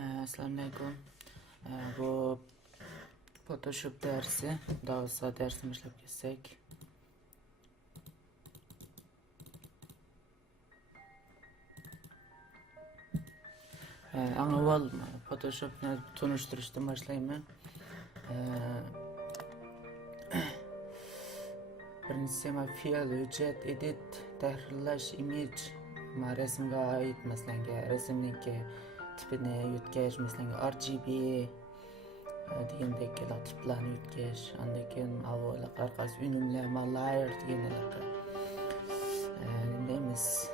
Assalamualaikum. Bu Photoshop dersi. Daha sonra dersini işlep geçsek. Avval Photoshop'ni tanıştırışdan başlayayım. Birincisi fiil, hüccet, edit, tahrirlash, image, resimga ait mesela resimniki tipini yutkash, mesela RGB degandek tiplarni yutkash, undan keyin avval qarqas unumlama, layer deganlar. Neyimiz?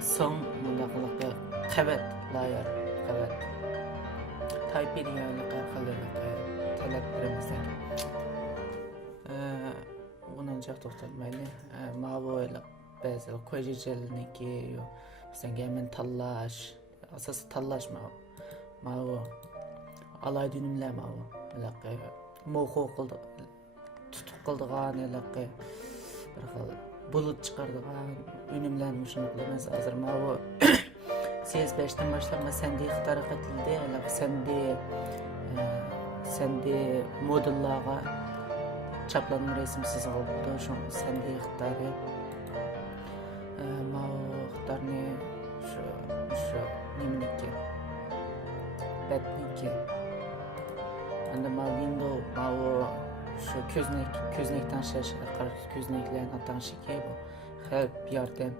Son bundaqa qavat layer, qavat. Type deganlar qarqalarga talablarimiz. Bununca to'xtalmayli. Ma'voyli ba'zi qo'yjijalniki mesela men tanlash, asosi tanlash ma'vo. Alayda unumlar ma'vo. Laqqa mo'xo qildi. Tutuq qildigan laqqa bir xil bulut chiqardigan unumlarni shunaqlarimiz hozir ma'vo CS5dan boshlab sandi xitoy tilida laqqa sandi modullarga çaplanma resimsiz oldu. Şu sende ihtiyarı mağdarını şu niminiki betniki anda window şu köznekten közneklerin atanışı ki bu help yardım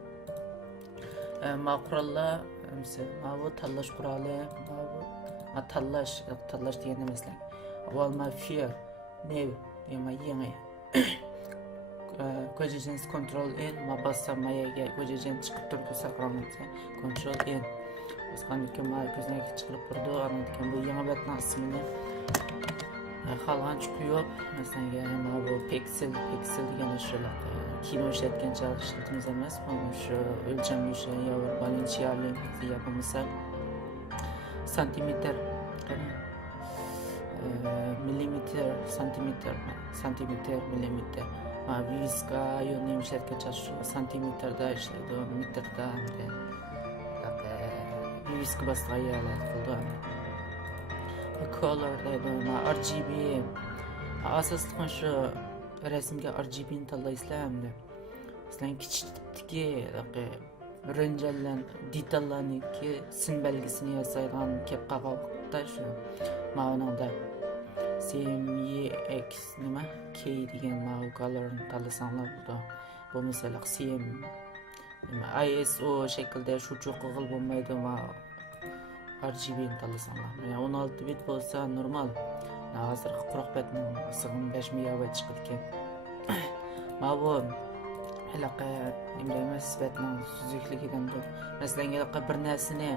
kurallar mesela tallaş kuralı tallaş diyene mesela avval fear ne yeni Kocajen's Control N ma basamayaga Kocajen chiqib turdi saqlanibdi Control N o'sqanlikka ma ko'zdan chiqib turdi andan bu yangi betning ismini xalqan chiqib masalan ma bu pixel degan shular kino ishlatgan ishlatimiz emas bu shu o'lchamli shu Valenciali yapımızsa santimetr millimetre santimetre millimetre viska yo'lni ishlatgan santimetrda ishlaydi metrda viska bostirgan qildi color RGB asosli shu rasmga RGB ni tanlaysizlar sizlar kichikdagi renjallan detallarniki sin belgisini yasaydigan kep qog'ozda shu ma'noda CMYX nima K degan colorni tanlasanglar bu mesela CM ISO shaklda shu cho'qqil bo'lmaydi RGB ni tanlasanglar 16 bit bo'lsa normal hozir quruq betning 5 megabayt chiqib ekan bu halaqa emas betning suzukligidan masalan bir narsani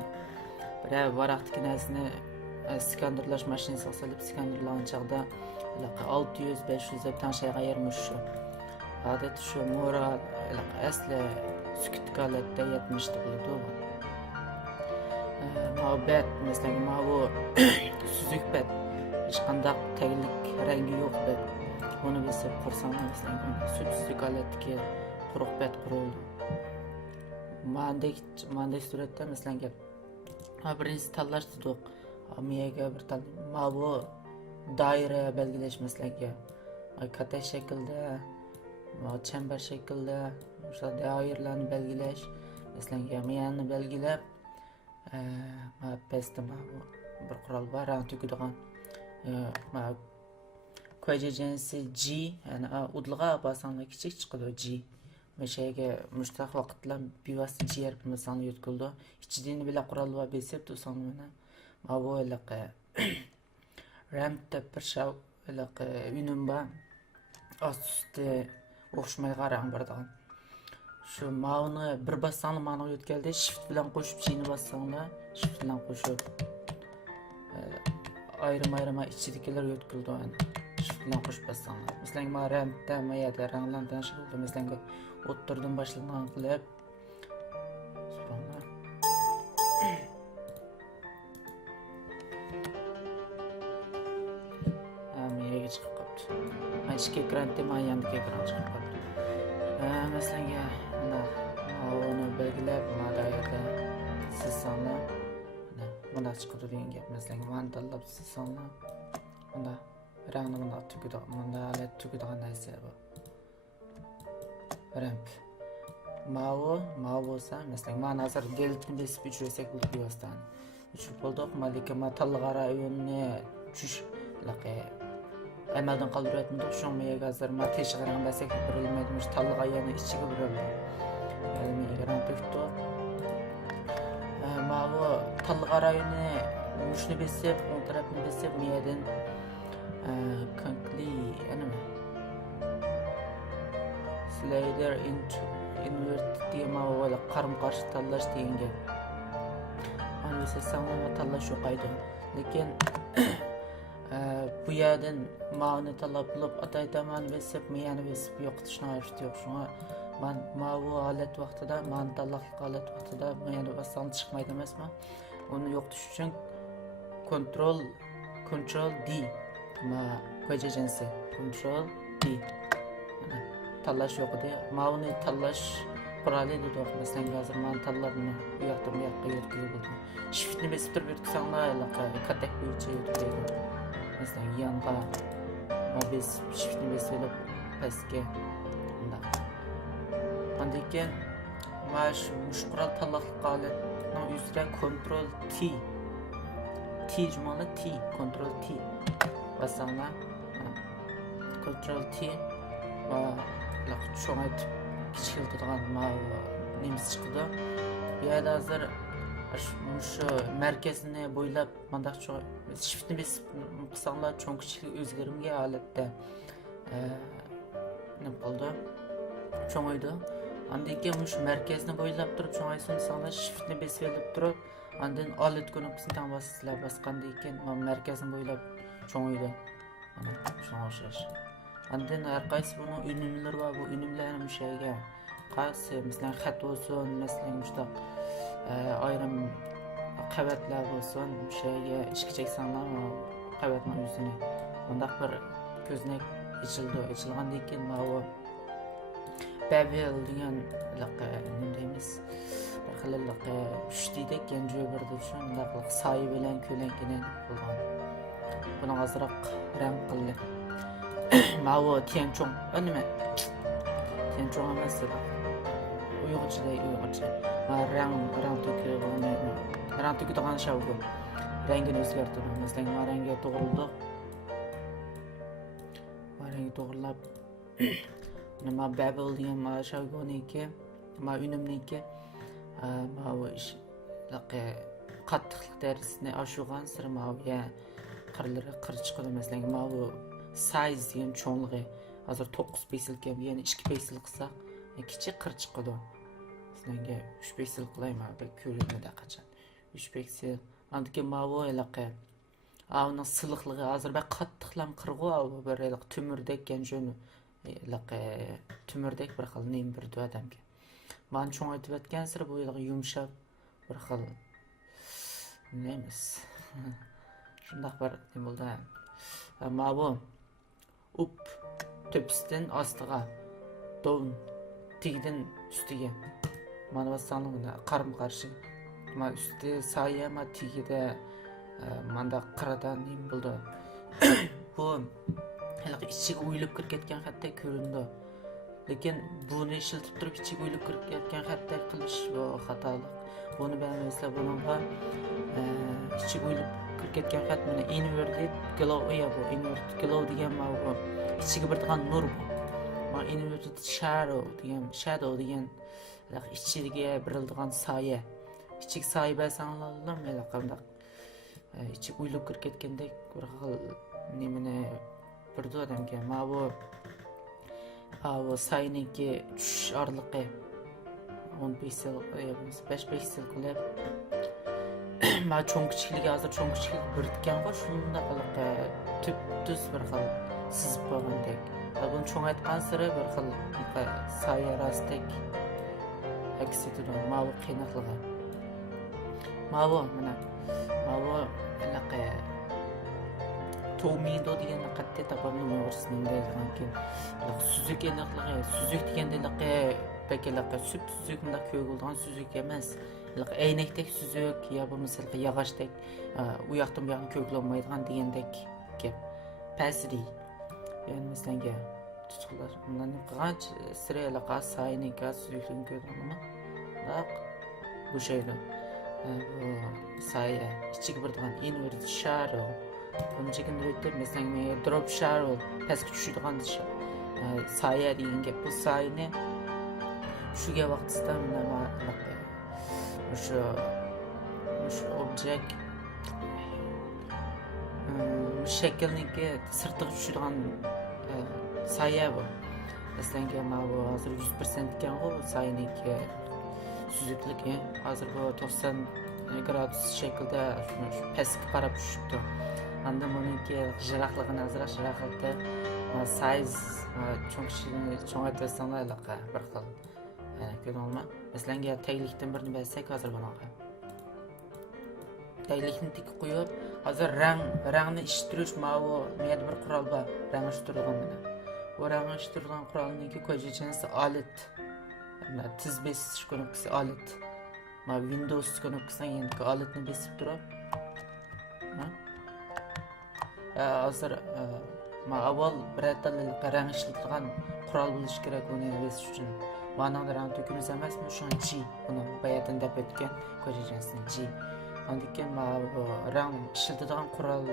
bir varaqdagi narsani skannerlash mashinasiga solib skannerlagan chog'da 600-500 deb tanshayga ayirmish shu. Odat shu mora asli sukutga holatda 70 ta bo'ladi bu. Muhabbet mesela bu suzuk bet hech qanday taglik rangi yo'q bet. Buni bilsa qo'rsam mesela suzuk holatdagi quruq bet qurildi. Mandek suratda mesela birinchi tanlash dedik. Miyaga bir bu daire belgilash masalanki katta shaklda chambar shaklda o'sha doiralarni belgilash masalanki miyani belgilab pastda bir qurol bor to'kadigan ko'jajensi G ya'ni udilg'a bosanglar kichik chiqadi G meshaga mushtaq vaqtlar bevosita G harfi masalan yo'tkildi ichidini bila qurol va besib to'sanglar bu ramda bir unum bor osti o'xshamay qarang birdan shu ma'ni bir bossanglar ma'ni yetganda shift bilan qo'shib chini bossanglar shift bilan qo'shib ayrim ichidagilar yo'tkildi shift bilan qo'shib bossanglar masalan ramda mayada ranglardan shildi masalan o'ttirdan boshlangan qilib chiqib qoldi. Ichki ekran tema yandagi ekran chiqib qoldi. Masalan, uni belgilab, dairada siz sonni bunda çıkıdı degan gap. Masalan, mana tanlab sizsanglar, bunda rangni bunda tugidi, bunda alat tugidigan narsa bu. Ramp. Mao bo'lsa, masalan, mana hozir deltni besib uchrasak bu qiyosdan. Uchib bo'ldik, malika ma tanlagan rayonni tush laqi amaldan qoldiryapmiz. Shunga hozir ma teshg'iran basak birilmaydi, mush tanlagan yana ichiga birildi. Yani egaran töktü. Mao tanlagan rayonni mushni besib, on tarafni besib miyadan concrete anima slider into invert diye mavada qarım-qarşı tanlash degan gap. Ani esa sanama tanlash yo'qaydi. Lekin bu yerdan ma'ni tanlab ataydaman besib, miyani besib yo'qotishni arifti yo'q. Shunga men ma'vu holat vaqtida, man tanlaqlik holat vaqtida miyani basdan chiqmaydi emasmi? Uni yo'qotish uchun control D ma qo'yajansi. Control D. Tanlash yo'q edi. Ma'ni tanlash qurali dedi. Masalan, hozir men tanlarni bu yoqdan bu yoqqa yetkazib bo'ldim. Shiftni besib turib yetkazsanglar, katak bo'yicha yetkazadi. Masalan, yanga ma shiftni besib pastga bunda. Andiken mash mushqural tanlaqlik holatning uzra control T jumla T control T basanglar control T va laqcho'mayt kichiltirgan ma nimiz chiqdi. Bu yerda hozir shu markazini bo'ylab mandaqcha shiftni besib qilsanglar cho'ng kichiklik o'zgarmagan holatda nima bo'ldi? Cho'ngaydi. Andiki mush markazni bo'ylab turib cho'ngaysin sanlar shiftni besib turib, andan olit knopkasini tam bosasizlar, bosgandan keyin markazni bo'ylab cho'ngaydi. Mana shunga o'xshash. Andan har qaysi buning unumlari bor. Bu unumlarni mushaga qaysi, masalan, xat bo'lsin, masalan, mushtaq ayrim qavatlar bo'lsin, mushaga ishga cheksanlar, qavatning yuzini bundaq bir ko'znak ichilgandan keyin mana Babel degan nima deymiz? Bir xil pushdidek yangi birdi shunday soyi bilan ko'lankini bo'lgan. Buni azroq rang qildi. Mao Tianchong, nima? Tianchong emas edi. Uyg'urcha. Rang to'kilgan shavgu. Rangini o'zgartirdi. Masalan, rangga to'g'rildi. Rangni to'g'rilab nima Babel degan ma shavgoniki, ma unumniki, ma ish qattiqlik darajasini oshirgan sir ma'ga qirlari qir chiqadi. Masalan, ma bu size degan cho'nligi hozir 9 piksel kelib, yana 2 piksel qilsak, kichik qir chiqadi. Masalan, 3 piksel qilayman, bir ko'rinadi qachon. 3 piksel. Andiki ma bu uni siliqligi hozir bir qattiqlam qirg'u, bir tumurdek ganjoni tümürdek bir xil nem bir adamga. Men cho'ngaytib aytgan sir bu yumshab bir xil nemiz. Shundaq bir nima bo'ldi. Ammo bu up tepsidan ostiga, down tigdan ustiga. Mana vasallamda qarshi. Ma usti soya, ma tigida manda qiradan nima bo'ldi. Bu ichiga o'yilib kirib ketgan xatda ko'rindi. Lekin buni ishiltib turib ichiga o'yilib kirib ketgan xatda qilish bu xatolik. Buni bilmaysizlar, bunga ichiga o'yilib kirib ketgan xat mana inverted glow bu inverted glow degan bu ichiga bir tane nur bu. Ma inverted shadow degan ichiga birilgan soya. Ichik soya basanglar mana qanday ichiga o'yilib kirib ketgandek bir xil nimani bir odamga ma bu sayniki tush orliqi 10 piksel, 5 piksel qilib ma cho'ng kichikligi hozir cho'ng kichiklik birdikanga shunda qilib tuz bir xil sizib qo'ygandek. Buni cho'ngaytgan siri bir xil soya rastek aks etadi. Ma bu qiynoqligi. Ma bu Tomido degan qattiq topamni o'rsinda deganki suzuk aniqligi, suzuk deganda sup suzuk bunda ko'yilgan suzuk emas. Әйнектек сүзөк, я болмаса yağaçtek u yoqdan bu yoqqa ko'klanmaydigan degandek gap. Pasri. Yani mesela tutqular. Bundan qancha sirayla qas sayni qas süzükligini ko'rganmi? Bak bu şeyden. Bu saya içki birdigan inward shadow. Bunu çekindirib mesela drop shadow pastga tushadigan saya degan gap. Bu sayni shuga vaqtida mana o'sha object shaklniki sirtiga tushadigan saya bu. Mesela bu hozir 100% ekan bu sayniki süzüklik hozir bu 90 gradus shaklda pastga qarab tushibdi. Anda buniki jiraqligini azroq jiraqlikda size cho'ng aytsanlar bir xil. Ko'rolma. Mesela taylikdan birini bilsak hozir bunaqa. Taylikni tik qo'yib, hozir rangni ishtirish ma'vo menda bir qurol bor, rang ishtirgan mana. Bu rang ishtirgan qurolniki ko'jachanisi alit. Tiz besish knopkasi alit. Ma Windows knopkasidan endi alitni besib turib. Hozir ma avval birato'la rang ishlatilgan qurol bo'lish kerak uni besish uchun. Mana rang to'kimiz emasmi? Shu G. Buni bayatdan deb o'tgan ko'jachanisi G. Andikən rang işlədilən qural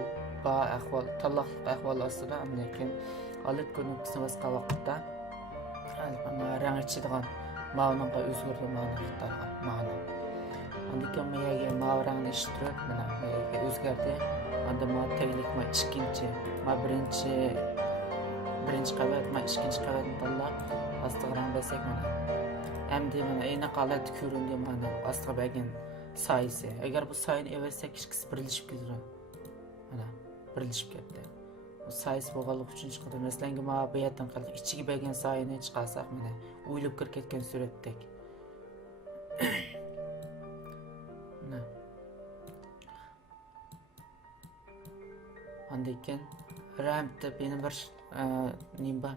və əhval, tallaqlıq əhval asıda amnəkin alit knopkasını basqa vaqtda rang içidigan ma'noga o'zgardi ma'no. Andikən məyə rangni iştirib, mana məyə o'zgardi. Anda taglik ikkinchi, birinchi qavat, ikkinchi qavatni tanlab, astiga rang basak mana. Endi mana ayni holat ko'ringan mana astiga bergan sayısı. Eğer bu sayını eversek ikisi birleşip gidiyor. Mana birleşip ketdi. Bu sayısı bo'lganlik uchun chiqadi. Masalan, ma bu yerdan qilib ichiga bergan sayını chiqarsak, mana o'ylab kirib ketgan suratdek. Mana. Andikan rampda benim bir nimba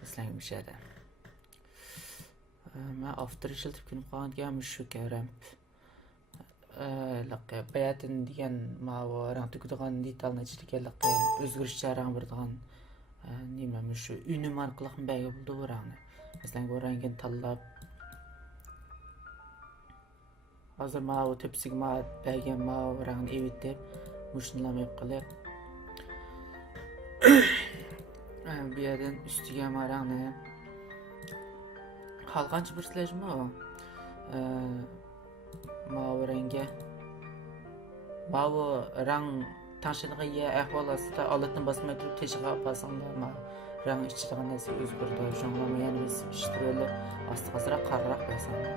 masalan bu yerda. Ma after ishlatib kunib qolgan shu ramp. Bayatın degan ma'vo rang to'kadigan detalni ichidagi o'zgarishcha rang beradigan nima shu unum orqali bergan bo'ldi bu rangni. Masalan, bu rangni tanlab hozir ma'vo tepsiga bergan ma'vo rangni evitib mushunlamay qilib bu yerdan ustiga rangni qalqancha birlashmi mavi rang tanışıdığıya əhval asıda alıtını basmaya turib teşiğe basanda rang içidiğin nəsə özgürdü. Şunlama yani biz iştirəli astığa sıra qararaq basanda.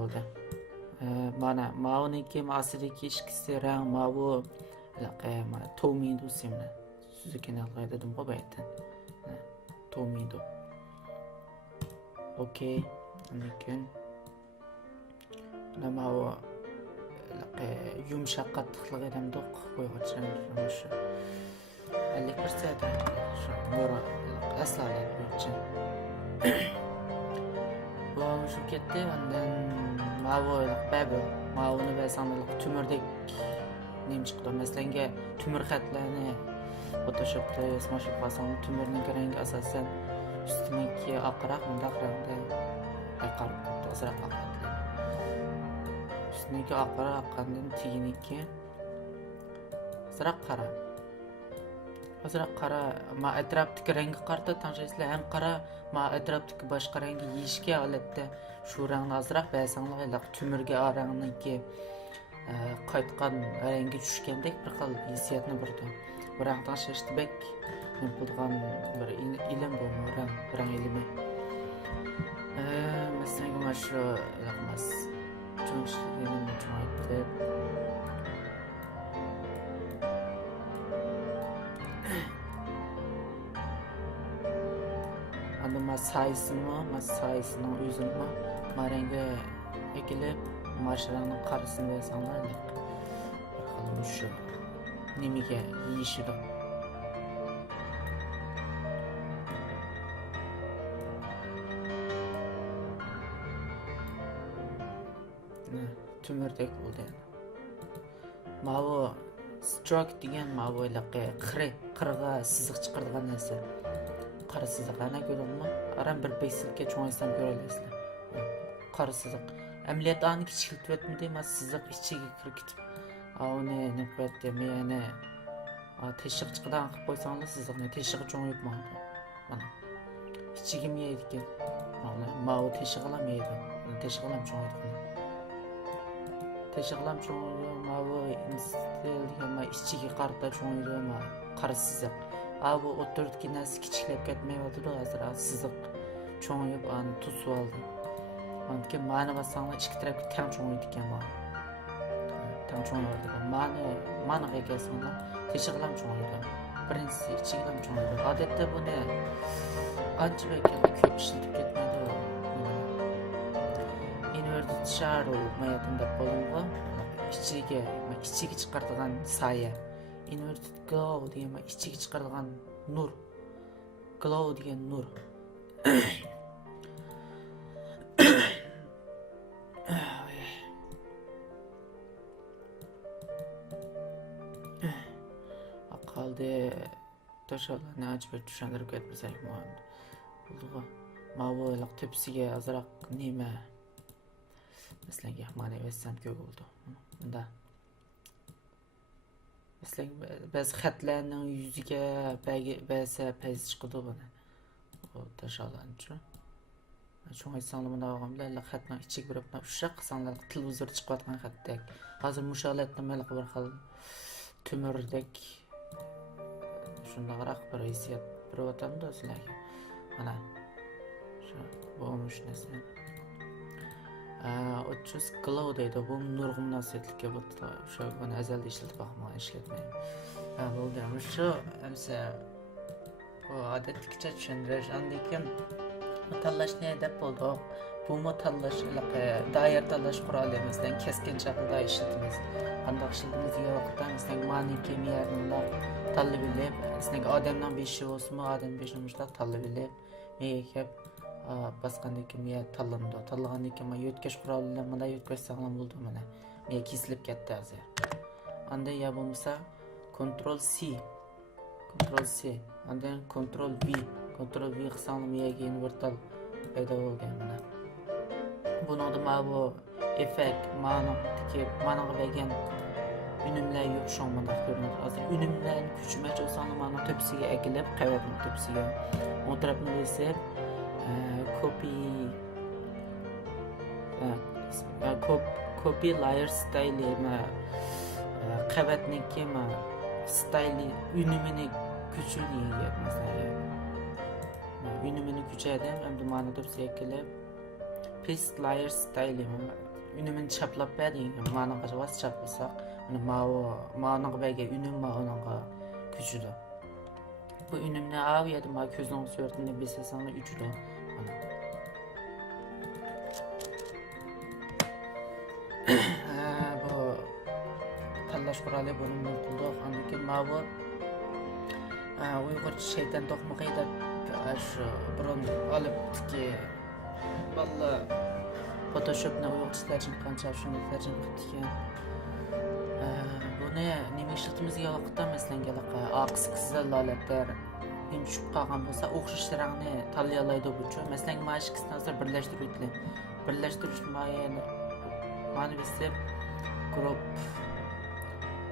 Oldu. Mana mavniki asidiki işkisi rang mavu tomidu semne. Süzükeni algay dedim bu bayatdan. Tomidu. Okey. Andikan nama o yumshoq qattiqlik edamdiq qo'yg'achim shu 50% shu bora aslida bo'yicha bu shu ketdi. Undan ma'voni va sanaliq tumurdek nima chiqdi. Masalan, tumur xatlarni Photoshopda yozmashib qolsam, tumurning rangi asosan üstüneki aqraq undaq rangda qayqarib ketdi, azroq aqraq. Üstüneki aqraq aqqandan tiyiniki azroq qara. Azroq qara, ma atrofdagi rangga qarta tanishlar ham qara, ma atrofdagi boshqa rangi yeyishga olatda shu rangni azroq bersanglar, tumurga rangninki qaytgan rangi tushgandek bir xil hissiyatni berdi. Bu rang tanishishdi bek bo'lgan bir ilm bu rang ilmi. Masalan, mana shu laqmas cho'ngishligini cho'ngaytib anda sayısının o'zini rangga ekilib mashrangning qarisini bersanglar shu nimaga yeyishidi. tümürdek bo'ldi. Mavo stroke degan mavolarga qirga siziq chiqaradigan narsa. Qora siziq ana ko'rdingmi? Aram bir pekselga cho'ng'aysam ko'rasizlar. Qora siziq. Amaliyot ani kichiltib o'tmadi, mas siziq ichiga kirib ketib. Uni nima qilyapti? Meni teshiq chiqadan qilib qo'ysanglar siziqni teshig'i cho'ng'ib ma'lum. Mana. İçiga miyaydi ekan. Mana mavo teshig'lam yeydi. Teshig'lam cho'ng'aydi. Teshig'lam cho'ng'aydi, mavo instel degan ma ichiga qarata cho'ng'aydi, ma qora siziq. Bu o'ttirdagi narsa kichiklab ketmayapti, hozir siziq cho'ng'ayib, ani tusib oldi. Anki ma'ni basanglar ikki tarafga teng cho'ng'aydi ekan ma. Teng cho'ng'aydi. Ma'niga kelsanglar teshig'lam cho'ng'aydi. Birinchisi ichiga cho'ng'aydi. Odatda buni ancha ko'p ishlatib ketmaydi. Inverted shadow mayatında bo'lgan ichiga chiqaradigan soya. Inverted glow degan ichiga chiqaradigan nur. Glow degan nur. Aqaldi to'shalarni ajib tushuntirib ketmasak bo'ladi. Mavolar tepsiga azroq nima masalan mana versam ko'p bo'ldi. Bunda masalan biz xatlarning yuziga ba'zi payz chiqadi buni. O tashalanchi. Cho'ng'aysanglar bunda o'g'imlar xatning ichiga kirib ushaq qilsanglar televizor chiqayotgan xatdek. Hozir musholatni mana bir xil tumurdek shundaqroq bir hissiyat bir o'tamda sizlarga. Mana shu bo'lmuş narsa. 300 glow deydi. Bu nurg'un nasiblikka bo'ldi. Shu buni azalda ishlatib baxman ishlatmayman. Bo'ldi. Shu hamsa bu odatlikcha tushundirish andikan tanlashni deb bo'ldi. Bu tanlash doir tanlash quroli emasdan keskin shaklda ishlatamiz. Qanday ishlatamiz vaqtda masalan ma'ni kimiyani tanlab bilib, masalan odamning beshi bo'lsa, odam beshini mushtlaq tanlab bilib, menga basqandan keyin tanlandi. Tanlagandan keyin men yo'tkash quroli bilan mana yo'tkashsam bo'ldi mana. Men kesilib ketdi hozir. Anda ya bo'lmasa Ctrl C, andan Ctrl V qilsam menga invertal paydo bo'lgan mana. Buni nima bu effekt ma'noga bergan unumlar yo'q shomada ko'rinadi. Hozir unumlarni kuchmachi bo'lsa mana tepsiga ekilib, qavatning tepsiga o'tiribni desib copy layer style qavatniki style unumini kuchliga masalan unumini kuchaydi hamda mana tepsiga kelib paste layer style unumini chaplab bering ma'noga javob chaplasak ma'noga bergan unum ma'noga kuchli. Bu unumni aviyada ma ko'zning suratini besasanglar uchida mana. Bu tanlash quroli bo'limi qildik. Lekin ma'vo Uyg'ur shayton to'qmog'i deb shu burun olibdiki valla Photoshopni Uyg'urcha tarjima qancha shuni tarjima qilgan. Buni nima ishlatmizga vaqtda masalan qisqa lolatlar tushib qolgan bo'lsa o'xshashlarni tanlay oladi bu uchun. Masalan mana shu qismni birlashtirish ma'ni bisib group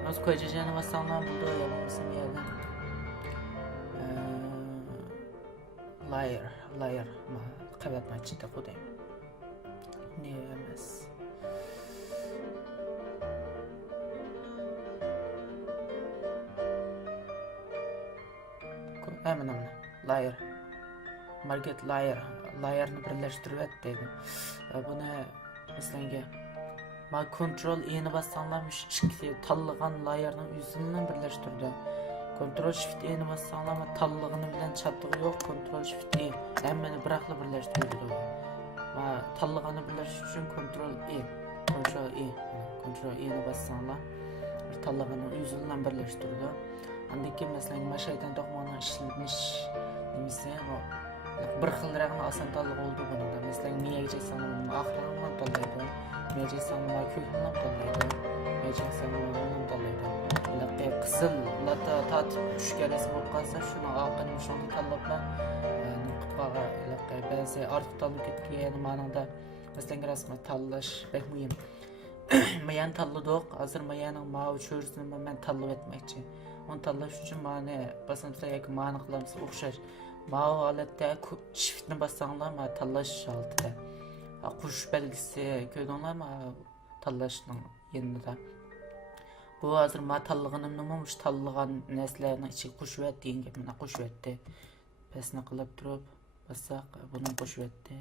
Nos koyacağını vasallam burada yapmasın yerden. Layer qavatma ichida qo'ydim. Ne emas. Mana layer. Market layerni birlashtirib atdi. Buni masalan ma control E'ni bassanglar ikki tanlagan layerning yuzini birlashtirdi. Ctrl Shift E'ni bassanglar tanlig'ini bilan chattig'i yo'q. Ctrl Shift E hammani biraqli birlashtirdi. Va tanlig'ini birlashtirish uchun Ctrl E'ni bassanglar tanlig'ini yuzini bilan birlashtirdi. Andiki masalan mashaydan to'qmoni ishlanish nimasi bir xil raqam oson tanlig' oldi bunda. Masalan miyagacha sanamni oxirini tanlaydi. Magic sanma kökünü tanlaydı. Magic sanmalarını tanlaydı. Laqay qizil lata tatib tushga resim bo'lib qolsa, shuni oqini shuni tanlabla qıpağa laqay ba'zi ortiq tanlab ketgan ma'noda masalan rasmni tanlash bek muhim. Mayan tanladik. Hozir mayaning mavi cho'risini men tanlab etmoqchi. Onu tanlash uchun ma'ni basamsa yoki ma'ni qilamiz o'xshash. Mavi holatda shiftni bassanglar ma tanlash holatida. Qush belgisi ko'rdinglarmi? Tanlashning yanında. Bu hozir ma tanlaganimni nima mush tanlagan narsalarning ichiga qo'shib vet degan gap. Mana qo'shib vetdi. Pesni qilib turib bassak, buni qo'shib vetdi.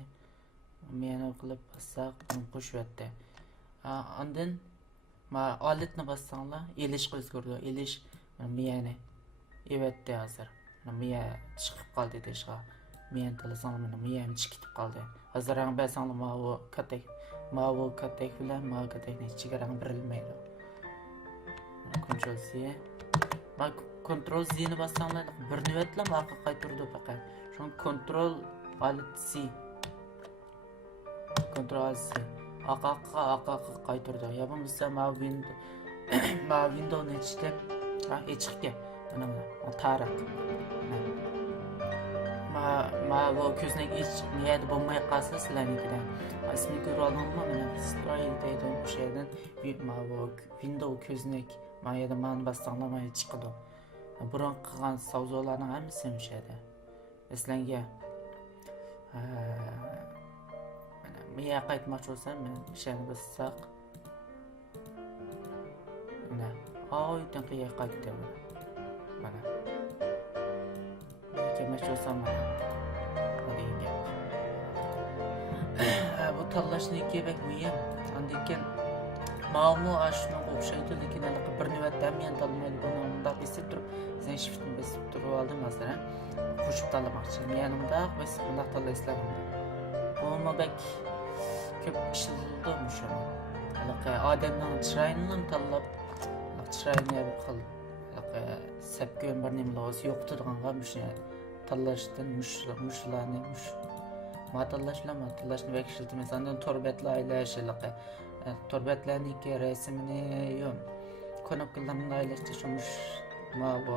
Meni qilib bassak, buni qo'shib vetdi. Ondan ma olatni bassanglar, elish o'zgardi. Elish miyani evetdi hozir. Miya chiqib qoldi deyishga. Miyani tanlasanglar mana miyam chiqib qoldi. Hozir ham bassanglar mavi katek bilan mavi katekni chegaraga berilmaydi. Ctrl Z. Ma Ctrl Z ni bassanglar bir navbatla orqa qaytardi faqat. Shuni Ctrl Alt C. Ctrl Alt C. Orqa qaytardi. Ya bo'lmasa ma Windows nechta ichga mana tarat. Ma bu ko'znak iç niyat bo'lmay qolsa sizlarnikidan. Ismini ko'rib oldingmi? Mana Style deydi o'sha yerdan ma bu Windows ko'znak ma yerda mani bassanglar mana chiqadi. Burun qilgan savzolarning hammasi o'sha yerda. Sizlarga mana miya qaytmoqchi bo'lsam, men o'shani bassaq mana oydan qiya qaytdi mana. Kemek olsam mana. Bu tanlashniki bek muhim. Andikan ma'mu ashuni o'xshaydi, lekin bir navbatda men tanlamaydi. Buni undaq besib turib, sen shiftni besib turib oldim masalan. Qo'shib tanlamoqchi. Men undaq besib undaq tanlaysizlar. Bu bek ko'p ishildi shuni. Odamning chiroyini tanlab, chiroyini qil. Sepkön bir nimlosi yo'qdir deganға shuni tanlashdan mushlarni matallashni bek ishiltimiz. Andan torbetlar aylash, torbetlarniki rasmini yo'q. Konopkalarni aylashda shumush ma bu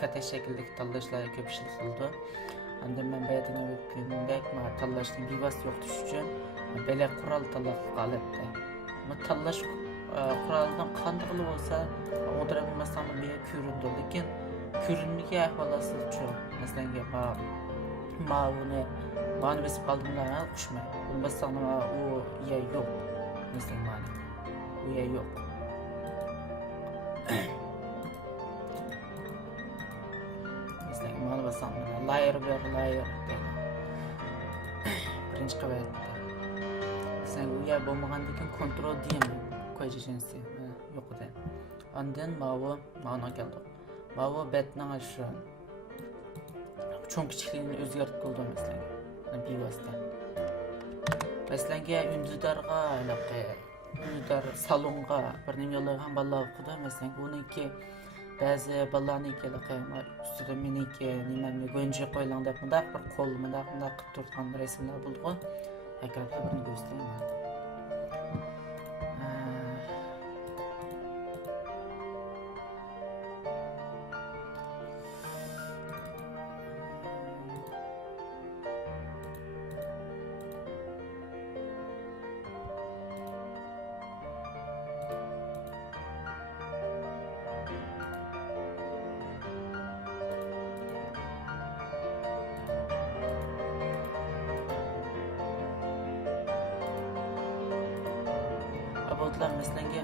katta shakldagi tanlashlar ko'p ishiltildi. Andan men bayatdan o'tgandek ma tanlashning bevas yo'qtish uchun bela qurol tanlab qolibdi. Ma tanlash quroldan qanday qilib bo'lsa o'tirib bir ko'rindi, lekin ko'rinmagan ahvolasi uchun masalan ma'ni besib qoldimlar qushma. Masalan u ya yo'q. Masalan ma'ni u ya yo'q. Masalan ma'ni bassam layer birinchi qavat. Sen u ya bo'lmagandan keyin Ctrl D qo'yishingizda yo'q edi. Ondan ma'no keldi. Mavi betning shu cho'ng kichikligini o'zgartirib qo'ydi masalan. Bevosita. Masalan, undar salonga bir nimalar ham balla o'qidi. Masalan, buniki ba'zi ballarniki ustida meniki nimani go'nji qo'yilgan deb bundaq bir qo'l bundaq qilib turgan rasmlar bo'ldi. Haqiqatda birini ko'rsatayman. Abotlar maslanga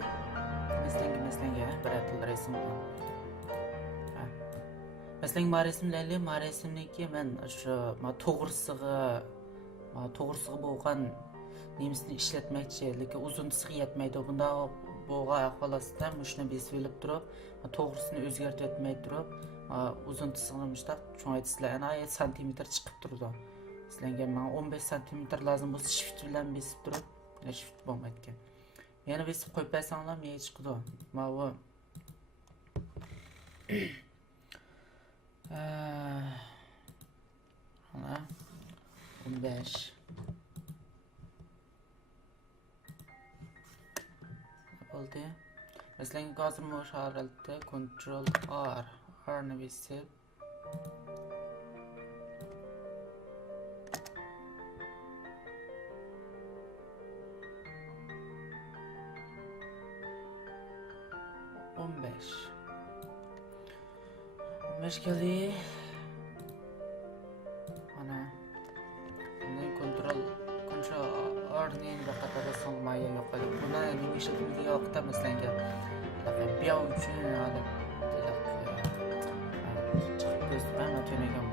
bir atil resim. Maslang resimniki men shu to'g'risiga bo'lgan nemisini ishlatmoqchi, lekin uzunisiga yetmaydi. Bunda bo'lgan ahvolasida shuni besib olib turib, to'g'risini o'zgartirib etmay turib, uzunisiga mushtaq cho'ngaytisizlar. Ana santimetr chiqib turdi. Sizlarga men 15 santimetr lazım bo'lsa shift bilan besib turib, shift bo'lmaydi. Yana besib qo'yib bersanglar men chiqdi. Mana 15 oldu. Mesela hozir bu holatda Ctrl R ni bosib 15 geldi. Ana. Bundan Ctrl R ni bakata sanmaya yok. Buna nima ishlatmaydigan vaqtda masalan bir uchun ben atıyorum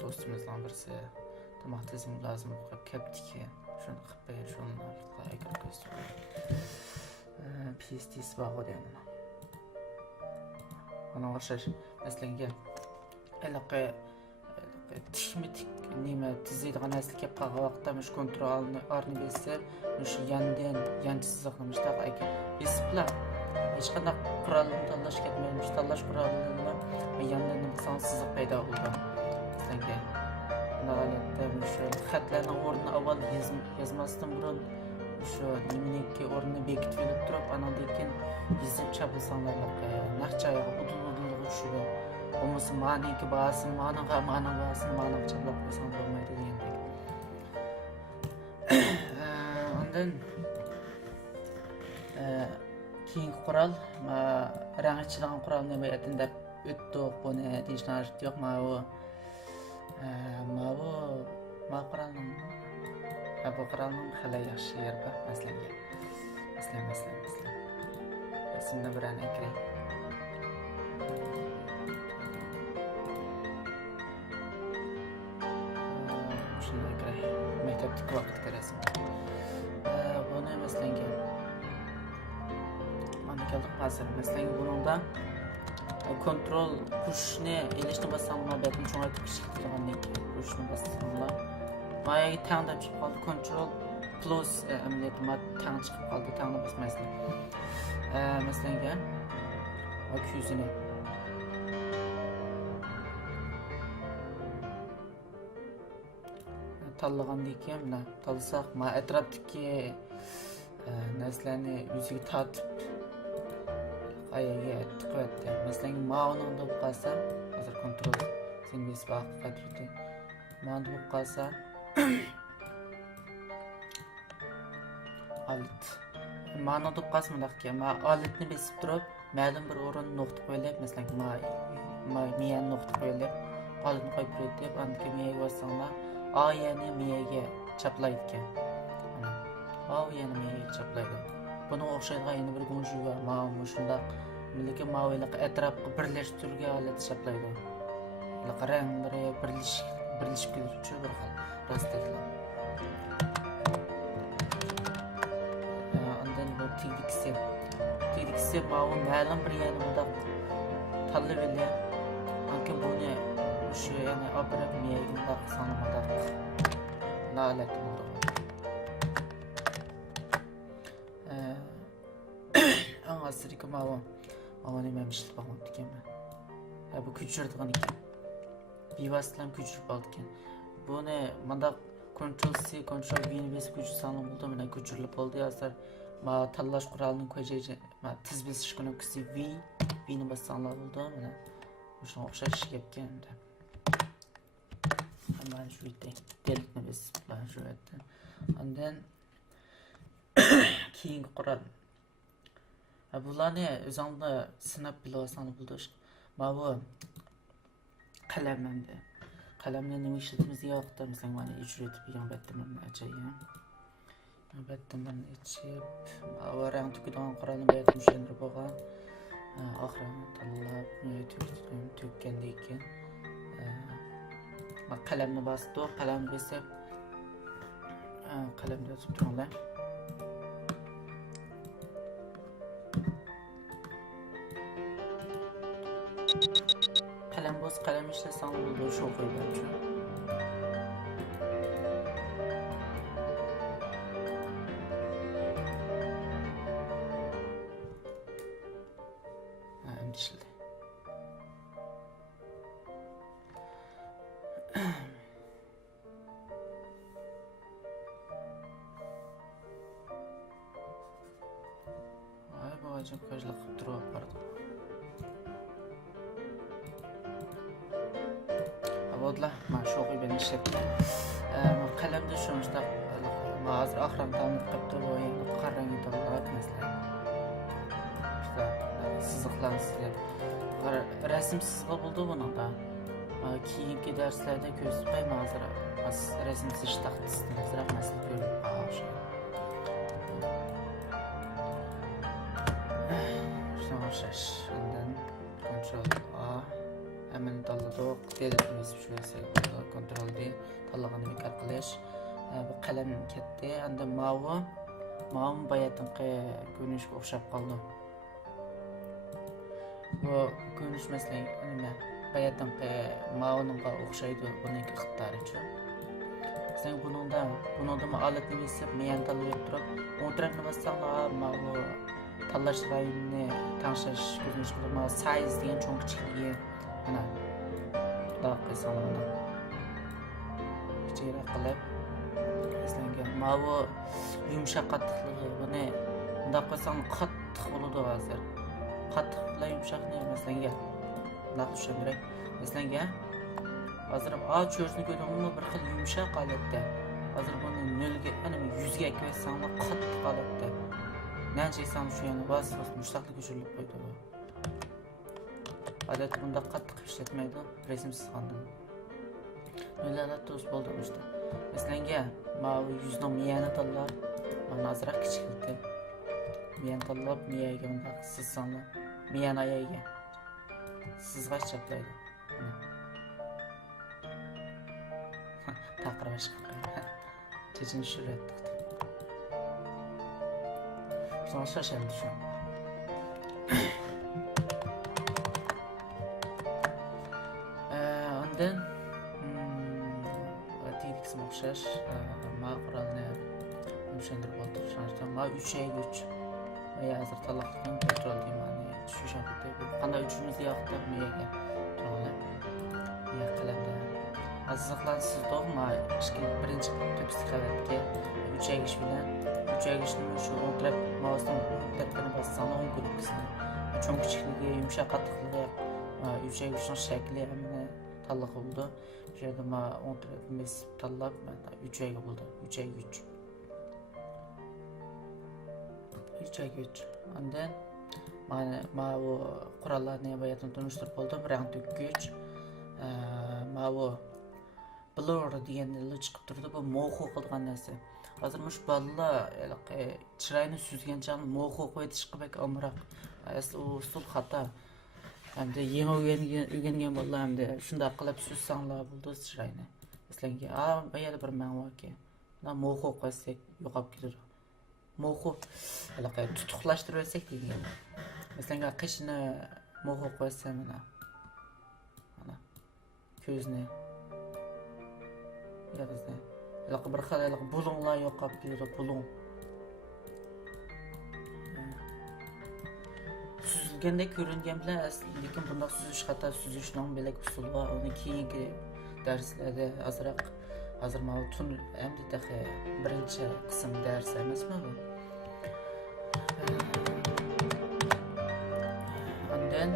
dostumuzdan birisi tamam tezim lazım kaptı ki şunu kapıya şunu like gösteriyor. PST'si var orada. Ana başlar mesela elaqa tişmitik nima tiziydigan asli kep qolgan vaqtda mush kontrolni arni besib mush yan chiziqlamışda besiblar hech qanday qurolni tanlash ketmaymish tanlash qurolini yandan nima siziq paydo bo'ldi sizlarga holatda mush xatlarni o'rnini avval yozmasdan burun shu nimaniki o'rnini bekitib olib turib andan keyin yozib chaplasanlar naqchaga udul tushadi olmasa maniki basin ma'naga chaplab qo'ysam bo'lmaydi degandek. Ondan keyingi qurol rangchilagan qurol nima ekan deb o'tdik buni deyishni yo'q bu qurolning hali yaxshi yer bor masalan rasmni birini kiray. Şundan kiray maktabdagi vaqtda rasm buni masalan mana keldim hozir masalan buningda kontrol pushni elishni basamla betim cho'ngaytib kichiktirgandan keyin pushni basamla Maya tangda chiqib qoldi Ctrl plus amaliyotda tang chiqib qoldi tangni bosmaysizlar. Masalan yuzini tanlagandan keyin mana tanlasak ma atrofdagi narsalarni yuziga tortib ayaga tiqyapti. Masalan ma'noni bo'lib qolsa hozir kontrol sen besib qaytirdi. Ma'no bo'lib qolsa alit ma'no bo'lib qolsa mundaqki alitni besib turib ma'lum bir o'rin nuqta qo'yilib masalan miyani nuqta qo'yilib alitni qo'yib turib deb andan miyaga bossanglar yani miyaga chaplaydi ekan. Yani miyaga chaplaydi. Buni o'xshaydigan yana bir gunjuv va shundaq lekin ma'nolar atrofga birlashtirgan holatda chaplaydi. Ranglari birlashib ketuvchi bir xil rastliklar. Ondan bu tegdiksi ma'lum bir yana bundaq tanlab olib balki buni shu yana operat miyaga bundaq sanamada nalat bo'ldi. Ang asriki nima ishlatib qolgan ekanman. Bu ko'chirdigan ekan. Bevositlam ko'chirib oldi ekan. Buni mundaq Ctrl C Ctrl V ni besib ko'chirsangiz bo'ldi. Mana ko'chirilib bo'ldi. Hozir tanlash qurolining qo'ygachi tiz besish knopkasi V ni bossangiz bo'ldi. Mana shunga o'xshash gapga endi. Mana shu yerda deltni besib mana shu yerda. Ondan keyingi qurol bularni o'zingizda sinab bilsangiz bo'ldi. Mana bu qalamni nima ishlatamiz yo'qda masalan mana ijro etib degan battimni achayam battimni ichib varang tukidan qurolni bayat tushuntirib bo'lgan oxirini tanlab to'kkandan keyin qalamni bosdi qalamni besib qalamni yozib turinglar. Qalam ishlasam bo'ldi shu qo'ygancha. Endişeli. acayip kajlık durup bardı. Abodla ma şoğu ben işlettim. Kalemde şonuşta hazır ahram tanıp qıptı o yani qarrangi dallar mesela. İşte sızıqlansızlar. Resim sızığı buldu bunun da. Keyinki derslerde göstermey hazır. Resim sızış taxtısını hazır mesela görüp ağaç. Şaş, ondan kontrol A. Hemen dalladık. Delimiz şurası kontrol D. Dallağını bekar qilish. Bu qalem ketdi. Endi mavi bayatınqi ko'rinishga o'xshab qoldi. Bu ko'rinish masalan nima? Bayatınqi maviga o'xshaydi buniki xittaricha. Sen bununda alatni besib, men tanlab turib, o'tirib bassanglar mavi tanlash rayonini tanlash ko'rinish qilib, size degan cho'ng kichikligi mana xudo qilsin kichikroq qilib eslangan. Mavi yumshoq qattiqligi buni bunday qilsang qattiq bo'ladi hozir. Qattiq bilan yumshoqni masalan naq tushundirak. Masalan hozir cho'zni ko'rdingmi bir xil yumshoq holatda. Hozir buni 0 ga, ana 100 ga qo'ysang qattiq holatda. Nanchaysan shu yana bas mustaqil ko'chirilib qo'ydi bu. Odatda bunda qattiq ishlatmaydi, resim sizgandan. Ularga to's bo'ldi işte. Masalan, mavi 100 ning miyani tanlab, mana azroq kichiklikda. Miyani tanlab, miyaga unda sizsanglar, miyani ayagiga sizg'ash chaplaydi. Taqirbash qilib. Chechin shuratdi. Sonra şaşırdım şu an. Ondan dedik smoşaş ma quralni tushuntirib oldi. Shuncha ma 3 va hozir taloqdan kontrol deymani shu shaklda. Qanday uchimiz yoqdi miyaga to'g'ri. Miya qiladi. Azizlansız doğma birinchi tepsi qavatga 3 aygish bilan 3 aygishni shu o'tirib mousedan tarafini bassang 10 ko'ribsizlar. Cho'ng kichikligi, yumshoq qattiqligi 3 aygishning shakli hamma tanlab bo'ldi. Shu yerda men o'tirib mesib tanlab 3 ayga bo'ldi. 3 ayga 3. 3 ayga 3. Ondan mana bu qurollarni bayatini tunishtirib bo'ldim. Rang to'kgich bu blur deganlar chiqib turdi. Bu mo'xu qilgan narsa. Hozir mush balla chiroyini suzgancha mo'xu qo'yitish qilib amroq. U usul xato. Endi yangi o'rgangan bolalar endi shunday qilib suzsanglar bo'ldi chiroyini. Masalan, bayada bir ma'noga. Mo'xu qo'ysak yo'qolib ketadi. Mo'xu tutuqlashtirib olsak degan. Masalan, qishni mo'xu qo'ysa mana ko'zni yog'izda bir xil bulunglar yo'qolib ketadi, bulung. Suzilganda ko'ringan bilan lekin bunday suzish xato, suzishning belak usuli bor. Uni keyingi darslarda hozir mana tun endi dahi birinchi qism dars emasmi bu? Ondan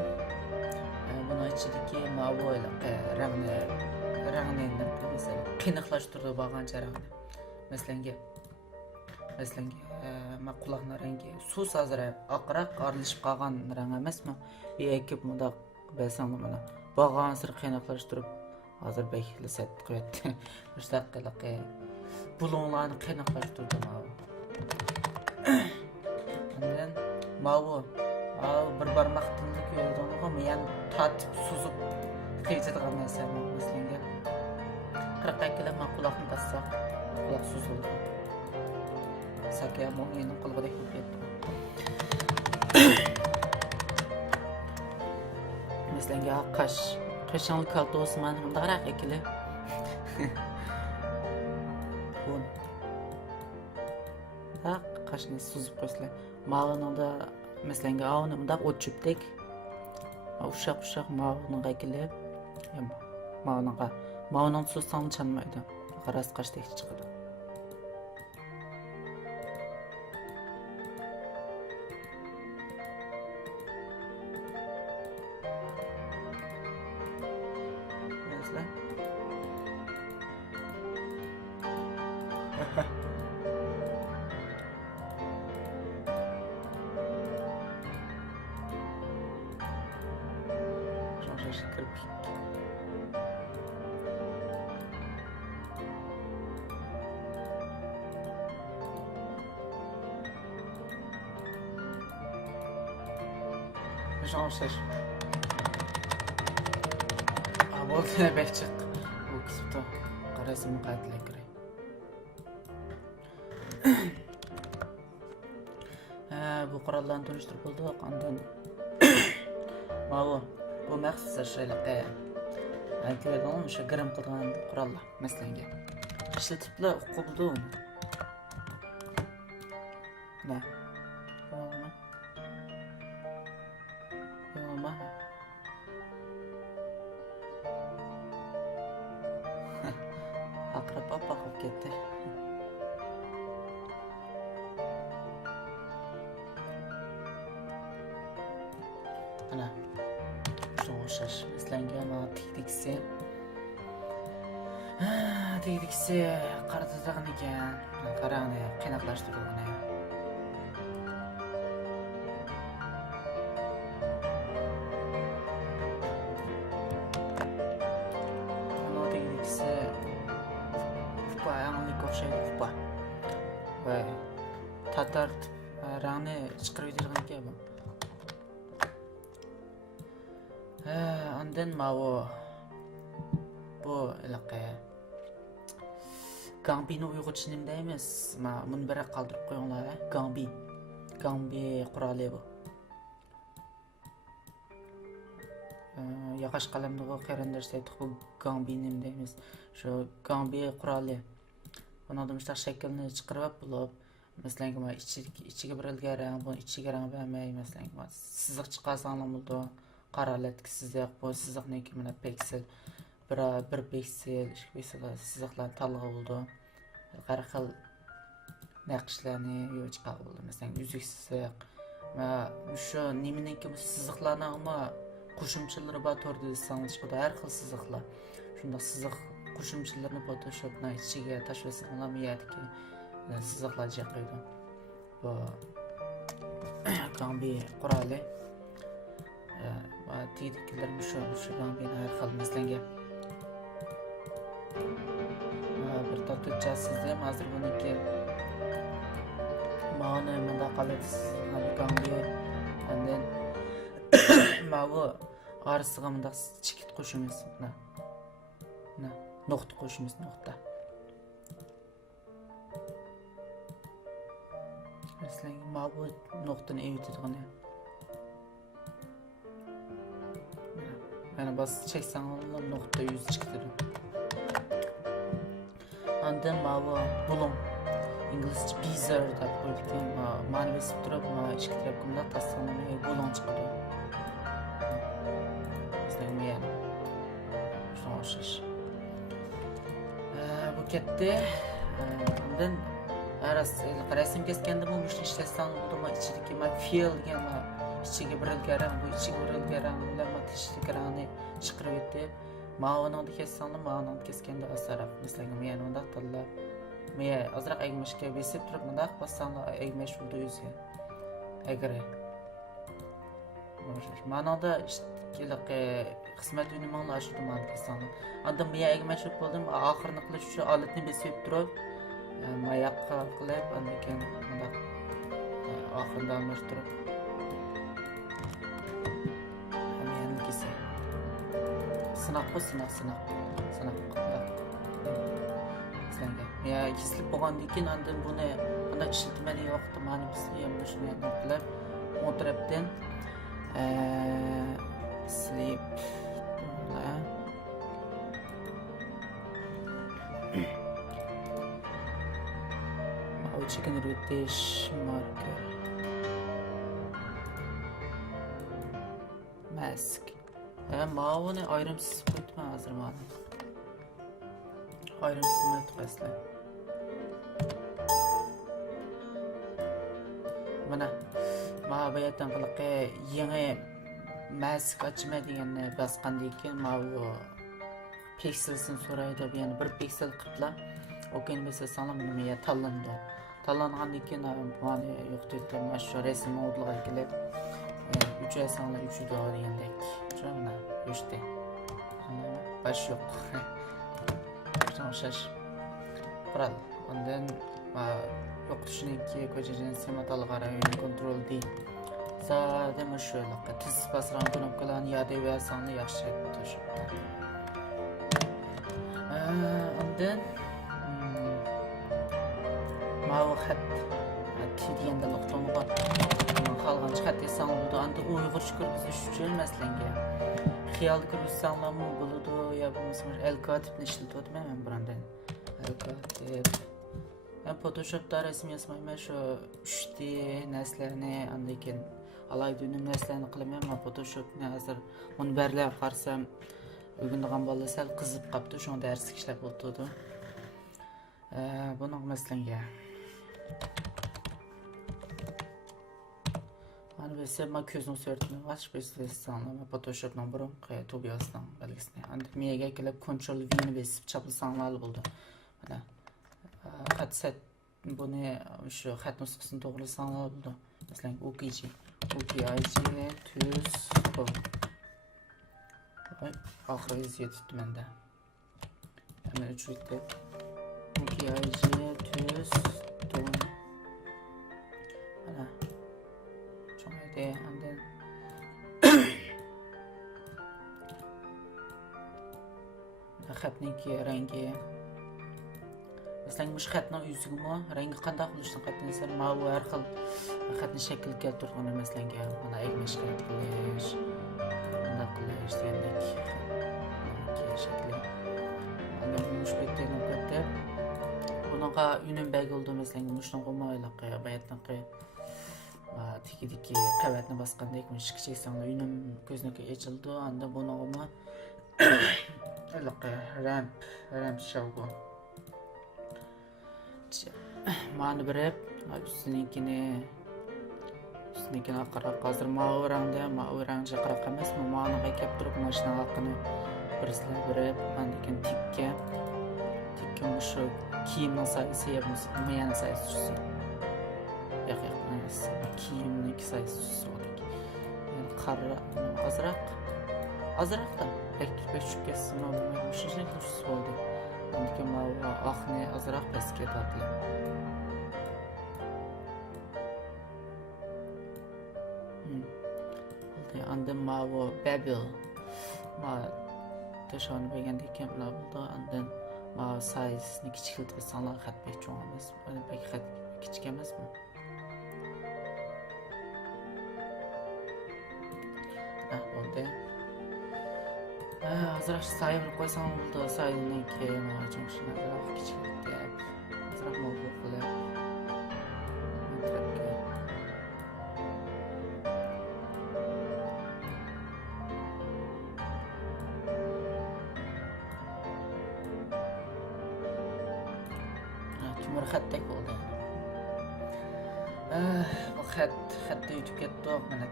buni ichidagi ma'voylar rangni mesela qiynaqlashtirdi bo'lgancha rangni. Masalan, ma quloqning rangi suv sazrab, oqroq qorilishib qolgan rang emasmi? Ekib bunda bilsam mana bo'lgan sir qiynaqlashtirib hozir beklisat qo'yadi. Mustaqillik bulunglarni qiynaqlashtirdi mana. Ondan mavu bir barmoq tilni ko'rdingmi? Men tatib suzib qiychadigan narsa masalan 40 km quloqni bassaq, quloq suzildi. Sakya mo'ngning qulog'idek bo'lib ketdi. Masalan, qashon kaltosman bundaroq ekili. Bu qashni suzib qo'ysizlar. Ma'lumotda masalan, avni bunda o'chibdik. Ushaq ma'lumotga ekili. Ma'lumot so'zdan chanmaydi. Qaras qashdek chiqadi. o'xshash kirpik. Shunga o'xshash. Bo'ldi, bekchiq. Bu kisibdi. Qarasam qaytlar kerak. Bu qurollarni tanishtirib bo'ldi. Qandan bu maxsus shaylarga aytadigan o'sha grim qilgan qurollar masalan. Ishlatiblar o'qibdi uni. Na. Yo'qmi? Aqrab papa qilib ketdi. Ana. Shunga o'xshash. Masalanga mana tikdiksi. Tikdiksi qaratadigan ekan. Qarang, qiynoqlashtirgan. Ve Tatar rağını çıkarıp yediren bu. Ondan bu ilaqe Gambini Uyg'urcha nimda emas, buni biri qoldirib qo'yinglar. Gambi quroli bu. Yaqash qalamda bu qarindoshlar bu Gambi nimda emas. Shu Gambi quroli. Bundan mustaq shaklni chiqarib bo'lib, masalan, ichiga bir ilgari, bu ichiga rang bermay, masalan, siziq chiqarsanlar bo'ldi. Qaralatki siziq, bu siziqniki mana piksel, bir piksel, 2 piksel siziqlar tanlab bo'ldi. Har xil naqshlarni chiqarib bo'ldi. Masalan, uzuk siziq va shu nimaniki siziqlarni ama qo'shimchalari bor turdi desangiz, bu har xil siziqlar. Shunda siziq qo'shimchalarni Photoshopni ichiga tashlasangiz miyadiki siziqlar chiqadi. Bu Gambi quroli va tiydikilar shu Gambini har xil masalanga bir tatuvchasizda hozir buniki mana bunda qolasiz Gambi ondan bu orasiga bunda chikit qo'shimiz nokta qo'shimiz nokta. Masalan, bu noktani evitadigan. Mana bas çekseniz nokta 100 çıktı. Ondan bu bulum İngilizce beezer deb qo'yilgan. Ma'ni besib turib, ichki tarafimda tasavvurga bulum chiqadi. Masalan, men shunga o'xshash. Bu ketdi. Ondan rasm kesganda bu ishlasam bo'ldi, ichidagi feel degan ichiga bir ilgari, bu ichiga bir ilgari bilan tishliklarini chiqarib o'tdi. Ma'noni kessanglar, ma'noni keskanda asarab, masalan, men unda tanlab, men azroq aygmashga besib turib, bunda bossanglar aygmash bo'ldi o'zi. Agar ma'noda xizmat unumini shu tomon kessanglar. Unda men aygmash bo'ldim, oxirini qilish uchun olatni besib turib, mayaqqa qilib, undan keyin bunda oxirida almashtirib Sınav ya kesilib bo'lgandan keyin ondan buni bunday ishlatmadigan vaqtda mana bizga ham shuni qilib o'tiribdan sleep chicken British marker mask. Mavuni ayrımsız koytma hazır mana. Ayrımsız mı etqaslar. Mana bayatdan qiliqqa yangi mask ochma deganni bosgandan keyin bu pikselsin so'raydi, ya'ni 1 piksel qiliblar. O'kin bo'lsa salam nima tanlandi. Tanlangandan keyin mana yo'q deb mana shu rasm modulga kelib 3 yasanlar 3 degandek Şuna üçte. Baş yok. Şaş. Kural. Ondan yok düşüneki kocacan sematal qarayını kontrol değil. Zaten şöyle tiz basıran knopkalarını yada ve sanlı yaxşı yapıyor. Ondan mavi xat degende noktamı var. Qalğan xat sanlı buldu. Anda Uyg'urcha kirgizishchi masalanga. Xiyol kirgizsanlarmi bo'ladi yo bo'lmasa el-katibni ishlatayapman men burandan. El-katib. Ben Photoshop'ta resim yazmayman şu 3D neslerini andakin alayda ünüm neslerini qilmayman ama Photoshop'ni hozir munbarlar qarsam o'rgangan bola sal qizib qapti shunda dars ishlab o'tdi. Buni masalanga Hani mesela ma ko'zni o'sirtma vash beslanma Photoshop'dan burun to'b yozdim belgisini. Endi mega kelib Ctrl V ni besib chaplasanglar bo'ldi. Mana xat set bunu şu xat nusxasini to'g'rilasanglar bo'ldi. Masalan OKG tuz bu. Oxiri yetibdi menda. Hemen 3 bitti. OKG tuz bu. Mana çoğaydı andan xatniki rengi Mesela mush xatning yuzigimi rangi qanday qilishni qatnaysan mavi har xil xatni shakl keltirgan masalan mana egnishga qilish bunday qilish degandek shakli ana mush bitta nokta bunaqa unum bag oldu masalan mushning qo'mayliqi bayatliqi tiki qavatni bosgandek mush kichiksan unum ko'zniki ochildi anda buningmi ramp shavgo Mani birib, üstüninkini qarab hozir mavi rangga qarab emas, maniga kelib turib mashina haqini birsizlar birib, mandikin tikka shu kiyimning sayisi yapmiz, yana sayisi tushsin. Yo'q, emas. Kiyimning sayisi tushsin. Yani qara azroqda belki tushib ketsin, shunday tushib oldi. Mandikin mavi oqni azroq pastga tortdi. Andan mavi Babel to'shani bergandek kamlar bo'ldi. Andan mavi size-ni kichikiltirib sanlar xat bek cho'ng emas. Mana bek xat kichik emasmi? Bo'ldi. Azroq sayr qo'ysam bo'ldi. Sayr-niki mana cho'ngshini azroq kichikiltirib, azroq mo'l qilib xatdek bo'ldi. Bu xatda yutib ketdi. Mana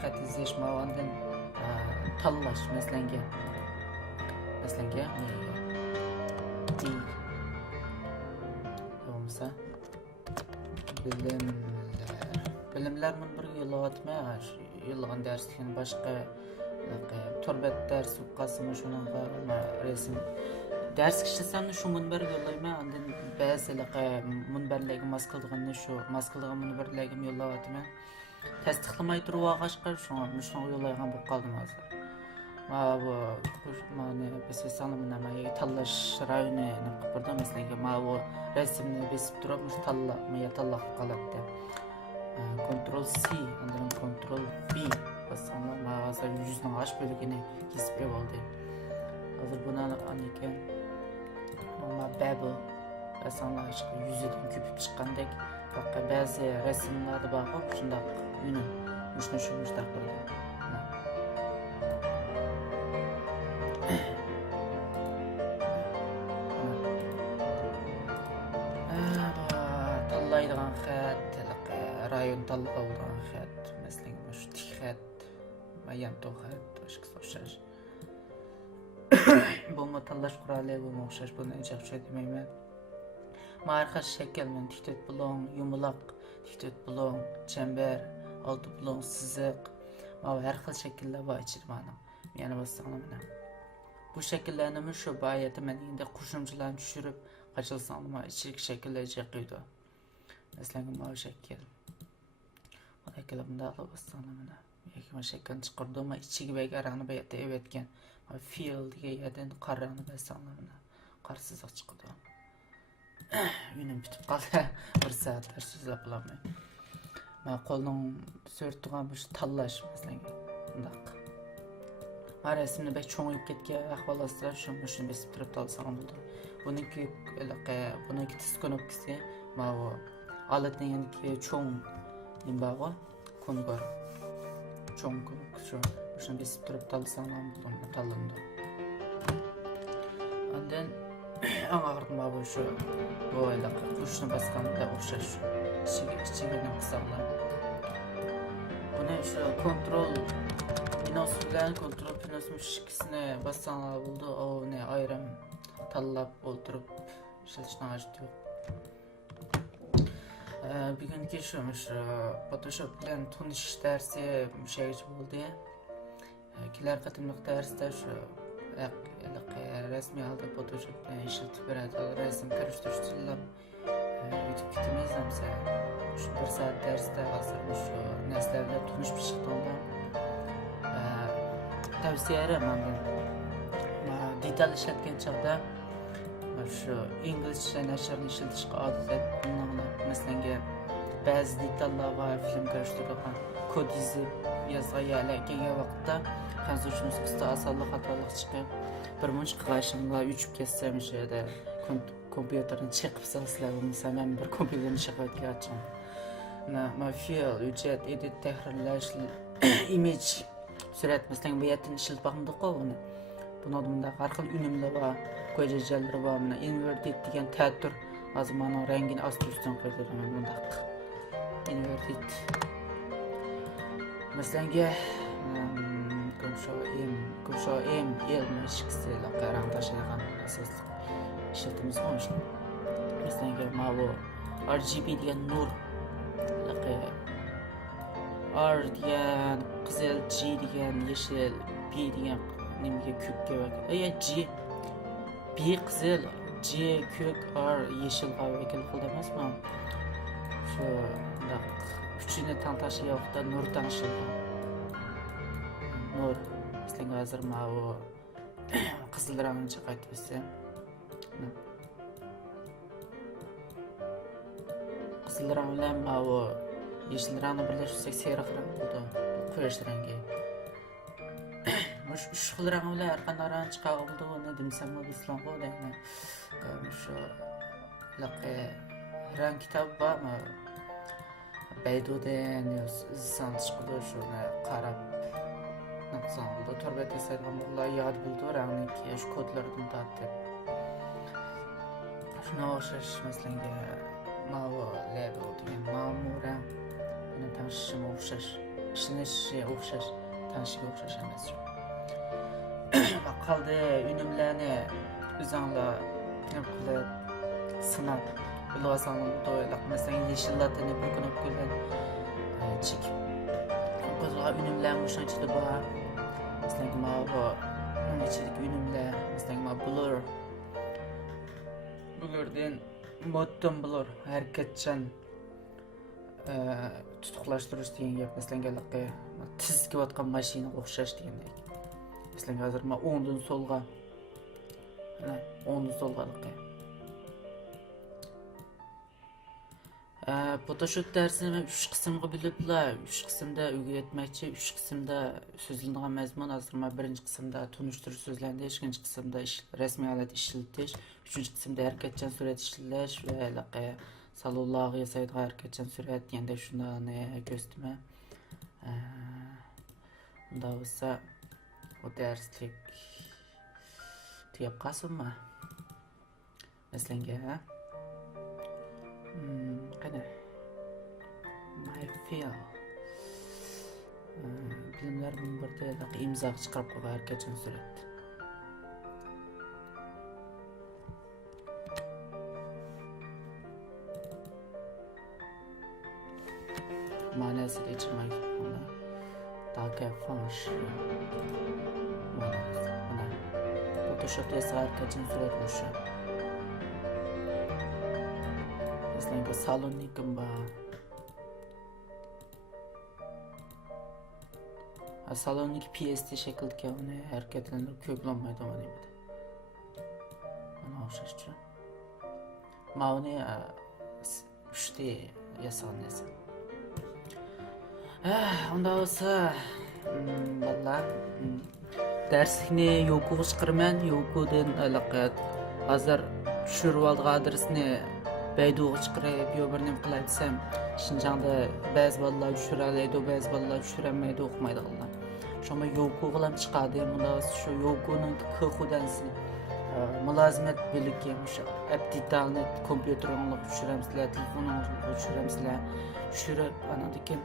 xat izish mavondan tanlash masalanga bo'lmasa bilimlar men bir yo'llatma yo'llagan darslikni boshqa turbat dars o'qasimi shunga resim ders işlesem de şu munberi yollayma andın bazıları munberlegi maskıldıgını şu maskıldıgın munberlegim yollavatım tasdiqlamay turib ağaçqa şuna müşün yollaygan bu qaldım hazır. Bu mani besvesanım namaya tallash rayoni qıpırda mesela bu resimni besib turib müş tallamaya tallaq qalatdı. Ctrl C andın Ctrl V basana hazır yüzünün aç bölgeni kesip oldu. Hazır buna aniken ama Babel insanlar aşkı yüzüden köpüp çıkandek fakat bazı resimlerde bakıp şunda ünüm müşnüşümüş de koydu. Tallaydıgan xat, rayon tallaydıgan xat, mesela şu tik xat, mayanto xat, başka soşar. Bu tallash qurali bu o'xshash buni yaxshi demayman. Marxas shakl men tiktok bulon, yumaloq, tiktok bulon, chamber, olti bulon, siziq. Ama her xil şekilde var içinde bana. Yani bassana mana. Bu şekillenimi şu bayeti men endi qo'shimchalarni tushirib qachilsam nima ichki shaklda chiqadi. Masalan, bu shakl. Mana kalamda olib bassana mana. Yoki shaklni chiqardim, ichiga begarani bayatda evetgan. Feel degan yerdan qarani bassana mana. Qarsizoq chiqadi. Unim bitib qoldi. Bir soatlar so'zlab qolaman. Men qo'lning so'rtgan bu tanlash masalan bundaq. Resimni bek cho'ngib ketgan ahvolda shuni besib turib talsam bo'ldi. Buniki tiz knopkasi mana olatninki cho'ng nimbago kongar. Cho'ng shuni besib turib talsam bo'ldi. Tanlandi. Ondan аңғартма bo'yicha bu qo'shni bosganda o'xshash ichiga naqslar. Buni shu kontrol binosi bilan kontrol binosi mushkisini bossanlar bo'ldi. Uni ayrim tanlab o'ltirib ishlatishni hojati yo'q. Bugungi shu Photoshop bilan tanishish darsi mushayich bo'ldi. Kelar qatimliq darsda shu resmi halda Photoshop bilan ishlatib beradi. Rasm kirishtirish uchun YouTube kitimiz hamsa shu bir soat darsda hozir shu narsalarga tunishib chiqdim. Tavsiyalarim mendan. Detal ishlatgan chog'da shu inglizcha nashrni ishlatishga odatlandim. Masalan, ba'zi detallar va film kirishtirgan kod yozgan kelgan vaqtda hozir nusxasida osonlik xatolik chiqib bir muncha qilishimga uchib ketsam shu yerda kompyuterni chiqib solsizlar bo'lmasa men bir kompyuterni chiqayotganman. Ma feel, hujjat, edit, tahrirlash, image surat masalan bu yerdan ishlatib baqimdiq-ku buni. Buni bunda har xil unumlar va qo'yjajalari va mana inverted degan ta'tir hozir mana rangini ost-ustdan qo'ydiraman bundaq. Inverted. Masalan, Ko'shoim elmishkisi qarang tashlagan asosli ishlatimiz bor shuni. Masalan, mana bu RGB degan nur R degan qizil, G degan yeshil, B degan nimaga ko'kka vakil. G B qizil, G ko'k, R yeshilga vakil qildi emasmi? Shu uchini tantashiga vaqtda nur tanishilgan. Nur masalan hozir mana bu qizil rangni chiqarib bo'lsam. Qizil rang bilan mana bu yeshil rangni birlashtirsak sariq rang bo'ldi. Quyosh rangi. Mush xil rang bilan har qanday rang chiqarib bo'ldi. Uni demsam bo'lsam bo'ladi. Shu rang kitob bormi? Baydudan inson chiqdi shuni qarab naqsan bo'ldi. To'rbetga saytlarga yod bo'ldi rangni shu kodlardan tortib. Shuna o'xshash masalan mana bu label degan ma'mura uni tanishishga o'xshash, ishlanishi o'xshash, tanishga o'xshash emas. Qoldi unumlarni o'zinglar nima qilib sinab bilsang bo'ladi. Masalan, yeshillatini bir kun ko'rgan chekib qo'zg'ab unumlar shunchalik bor. Masalan, mana bu unchalik unumlar, masalan, mana blurdan moddan blur harakatchan tutuqlashtirish degan gap. Masalan, tiz kelayotgan mashinaga o'xshash degandek. Masalan, hozir men o'ngdan so'lga Photoshop darsini 3 qismga bo'liblar. 3 qismda o'rgatmoqchi, 3 qismda so'zlangan mazmun. Hozir men birinchi qismda tunishtirish so'zlandi, ikkinchi qismda rasmiy holat ishlatish, uchinchi qismda harakatchan surat ishlash va salonlarga yasaydigan harakatchan surat deganda shunday ko'rsatma. Unda bo'lsa bu darslik tugab qolsinmi? Masalan, qani my feel bilimlar birda imzo chiqarib qo'ygan harakatchan surat. Ma'nosini ichmaydi. Taka function. Mana Photoshop'ta yasaarkan surat boşu. Mesela bu salonnikim var. Salonnik PSD şekilde uni harakatlantirib ko'planmaydi mana bu. Mana o'xshashcha. Mana uni uchta yasalgan. Unda bo'lsa, vallah darslikni yo'qu chiqirman, yo'qudan aloqat. Hozir tushirib olgan adresni Beyduga chiqirib, yo bir nim qilay desam, Şinjanda ba'zi bolalar tushiradi, ba'zi bolalar tushiramaydi, o'qimaydilar. Şoma yo'qu bilan chiqadi, bunda shu yo'quning ko'qidansi mulozimat biligi, o'sha aptitalni kompyuteringizga tushiramsizlar, telefoningizga tushiramsizlar. Tushirib, anadiki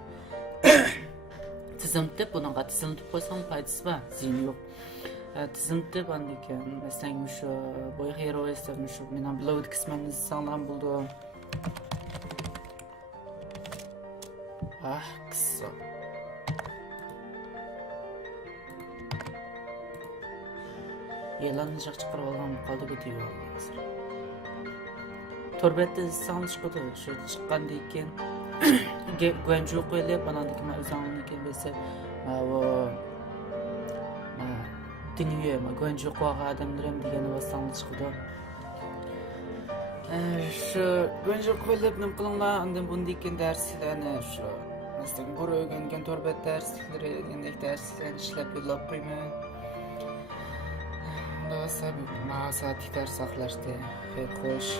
tizimda bunga tizimda qo'ysang foydasi bor, ziyni yo'q. Tizimda bandiki, masalan, shu boy heroysa, shu mening blog qismini sağlam buldum. Kısa. Yelanni chiqarib olgan qoldi ketiyor hozir. Torbetda sağlam chiqdi, shu chiqqandan keyin Gwenju qo'yilib, anandiki o'zingizga bilsa, bu dinliyor ama Gwenju qo'ygan odamlar ham degani vasangni chiqdi. Şu Gwenju qo'yilib nim qilinglar, undan bundan keyin darslarni shu masalan bir o'rgangan torbet darslari, endi darslarni ishlab yo'llab qo'yman. Unda sabab ma'sat dars saqlashda, xeyr xo'sh.